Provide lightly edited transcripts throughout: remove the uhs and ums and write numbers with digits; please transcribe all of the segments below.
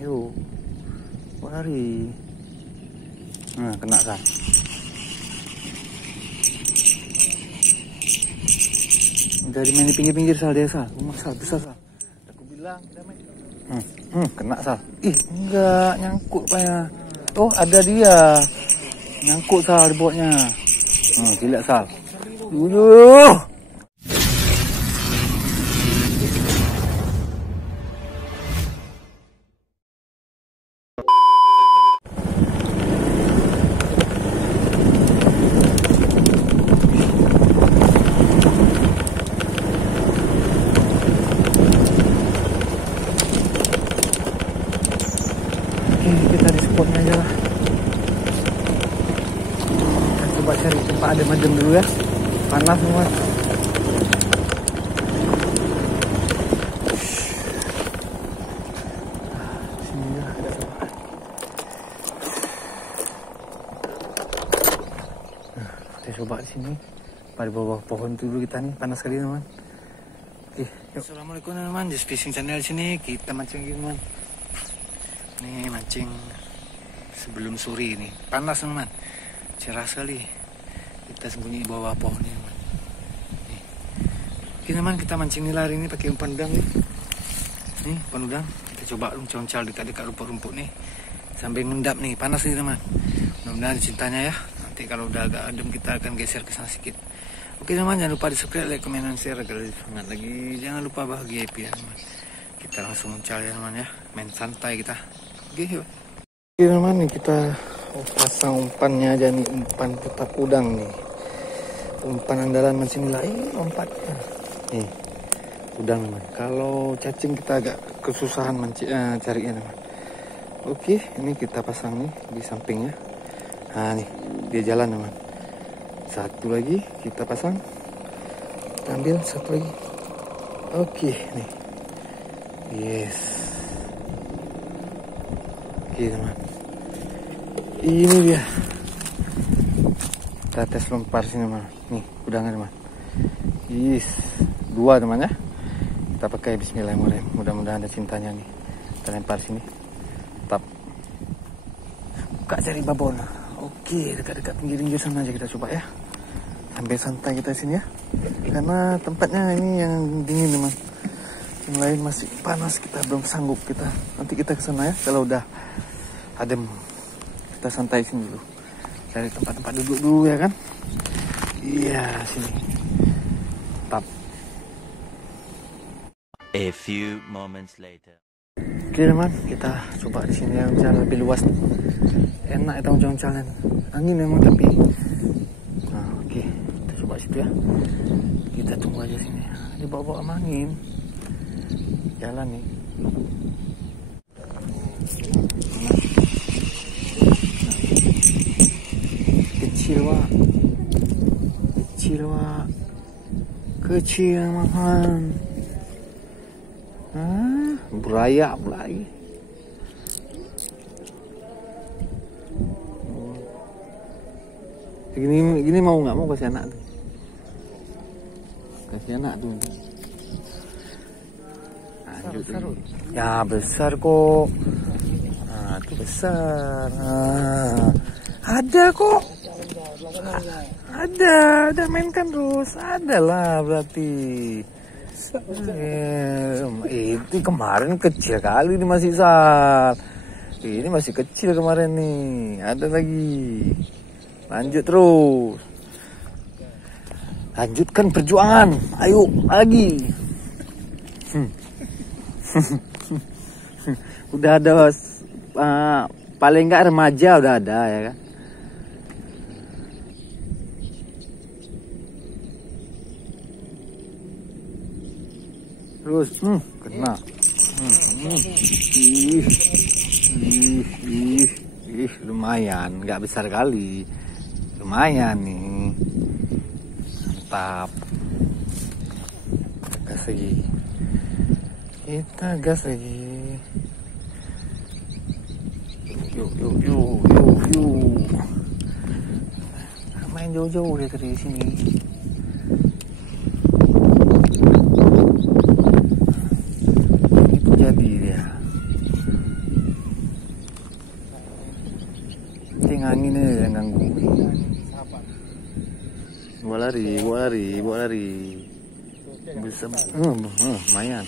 Yuk, mari. Nah, kena Sal. Dari main di pinggir-pinggir Sal, dia Sal. Sal, besar Sal. Aku bilang, udah main. Kena Sal. Ih, enggak, nyangkut payah. Oh, ada dia. Nyangkut Sal di botnya. Gila Sal. Yuh. Kita di spotnya aja lah. Kita coba cari tempat adem-adem dulu ya. Panas semua. Sini aja lah kita coba. Kita coba di sini. Pada bawah pohon dulu kita nih. Panas sekali teman. Oke, yuk. Assalamualaikum teman-teman. Just Fishing Channel sini. Kita mancing lagi teman. Nih mancing sebelum sore ini. Panas teman, cerah sekali. Kita sembunyi di bawah pohon ini teman. Nih. Oke teman, kita mancing nila hari ini pakai umpan udang nih. Nih umpan udang. Kita coba concal dekat-dekat rumput-rumput nih. Sambil ngendap nih, panas nih teman. Mudah-mudahan cintanya ya. Nanti kalau udah agak adem kita akan geser ke sana sedikit. Oke teman, jangan lupa di subscribe, like, comment, dan share agar lebih semangat lagi. Jangan lupa bahagia happy ya teman. Kita langsung mencal ya teman ya. Main santai kita. Oke, yuk. Oke teman, nih kita pasang umpannya aja nih, umpan putak udang nih. Umpan andalan mancing nila, lompatnya. Nih, udang teman. Kalau cacing kita agak kesusahan carinya teman. Oke, ini kita pasang nih di sampingnya. Nah nih, dia jalan teman. Satu lagi kita pasang. Kita ambil satu lagi. Oke, nih. Yes. Oke teman, ini dia. Kita tes lempar sini teman. Nih udangnya teman. Yes, 2 teman ya. Kita pakai bismillahirrahmanirrahim. Mudah-mudahan ada cintanya nih. Kita lempar sini. Tap. Buka cari babon. Oke, dekat-dekat pinggir-pinggir sana aja kita coba ya. Sambil santai kita sini ya. Karena tempatnya ini yang dingin teman. Yang lain masih panas, kita belum sanggup kita. Nanti kita ke sana ya kalau udah adem. Kita santai sini dulu. Cari tempat-tempat duduk dulu ya kan. Iya, sini. Tap. A few moments later. Oke teman, kita coba di sini yang jalan lebih luas. Enak itu jalan-jalan. Angin memang tapi. Nah, oke. Kita coba situ ya. Kita tunggu aja sini. Di bawah angin. Jalan nih. Kecil mahan. Beraya lagi. Gini mau nggak mau kasih anak tuh. Kasih anak tuh. Besar, ya besar kok. Nah, itu besar. Nah, ada kok. Ada mainkan terus. Ada lah berarti. Itu kemarin kecil kali ini masih Sal. Ini masih kecil kemarin nih. Ada lagi. Lanjut terus. Lanjutkan perjuangan. Ayo lagi. Udah ada paling enggak remaja udah ada ya kan. Terus kena. Lumayan, nggak besar kali. Lumayan nih. Mantap. Gas lagi. Kita gas lagi. Yuk. Main jauh-jauh dari sini. Itu jadi dia. anginnya yang ganggu. Bawa lari. Bisa, lumayan.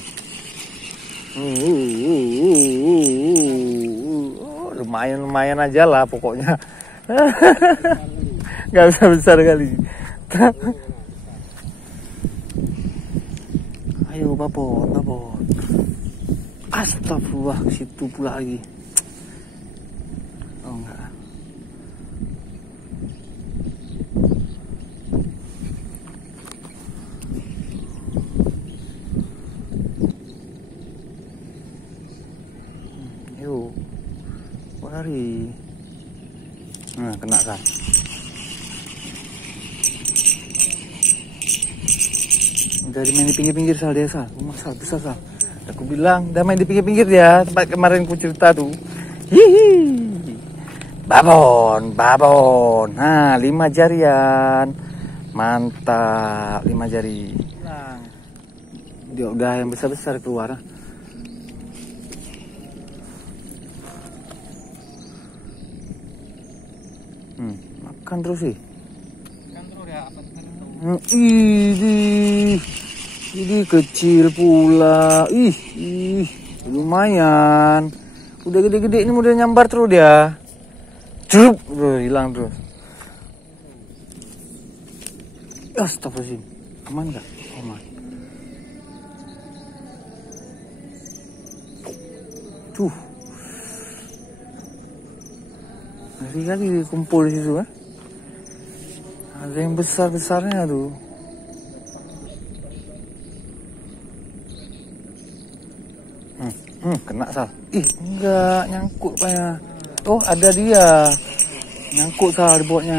Lumayan aja lah pokoknya. Gak besar kali. Ayo babon. Astagfirullah, ke situ pula lagi. Oh enggak. Yuk, lari. Nah, kena kan? Udah main di pinggir-pinggir Sal dia Sal. Sal besar Sal. Aku bilang udah main di pinggir-pinggir dia, tempat kemarin ku cerita tuh. Hihi. Babon. Nah, 5 jarian. Mantap, 5 jari. Dia udah yang besar-besar keluar. Makan terus sih. Kan terus ya apa Ini kecil pula. Lumayan. Udah gede-gede ini udah nyambar terus dia. Cup, udah hilang terus. Astagfirullahaladzim. Aman enggak? Aman. Tuh. Ngeri kali kumpul di situ, Ada yang besar-besarnya tuh. Kena Sal. Enggak nyangkut payah. Oh, ada dia. Nyangkut Sal di botnya.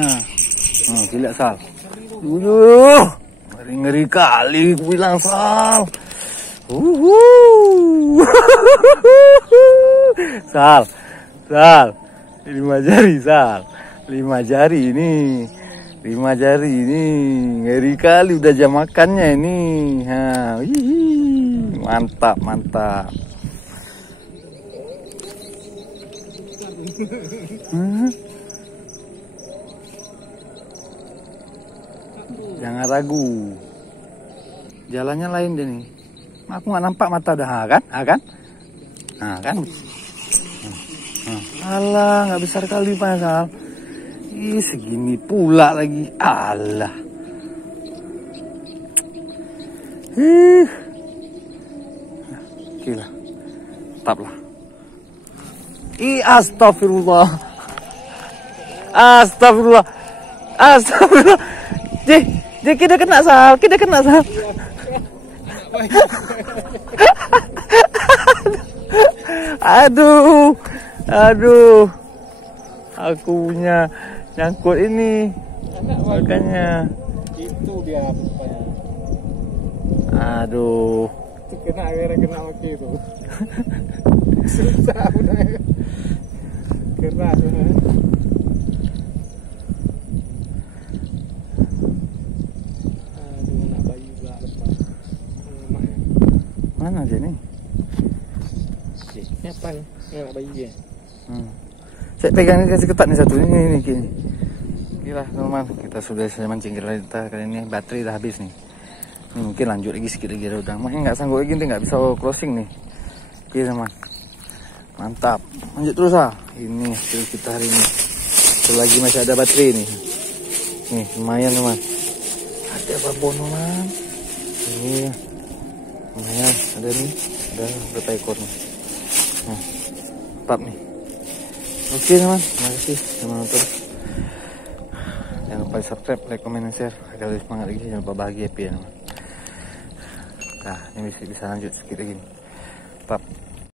Gila Sal. Ngeri kali aku bilang Sal. Sal. 5 jari Sal. 5 jari ini. 5 jari ini. Ngeri kali udah jam makannya ini. Mantap. Jangan ragu. Jalannya lain deh nih. Aku nggak nampak mata dah kan? Kan? Alah, nggak besar kali Pak Sal. Segini pula lagi. Alah. Gila. Tetaplah. Astagfirullah. Dia kita kena Sal. Aduh. Aku punya nyangkut ini. Makanya. Itu dia rupanya. Aduh. Kena mati itu. Susah udah. Keras udah. Aduh, nak bayi pula lepas. Mana dia nih? Ini apa nih? Ini nak bayi dia. Saya pegang ini kasih ketat nih satu ini gini. Gila teman, kita sudah selesai mancing kita kali ini, baterai udah habis nih. Ini mungkin lanjut lagi sedikit lagi ada udang. Makanya nggak sanggup lagi nih, nggak bisa closing nih. Oke teman, mantap. Lanjut terus Ini hasil kita hari ini. Selagi masih ada baterai nih. Nih lumayan teman. Ada babon teman. Ini lumayan ada nih. Ada berapa ekor nih? Nah, 4 nih. Oke teman, terima kasih teman nonton. Jangan lupa subscribe, like, comment, dan share agar lebih semangat lagi. Jangan lupa bahagia ya teman. Nah, ini bisa lanjut sedikit lagi nih.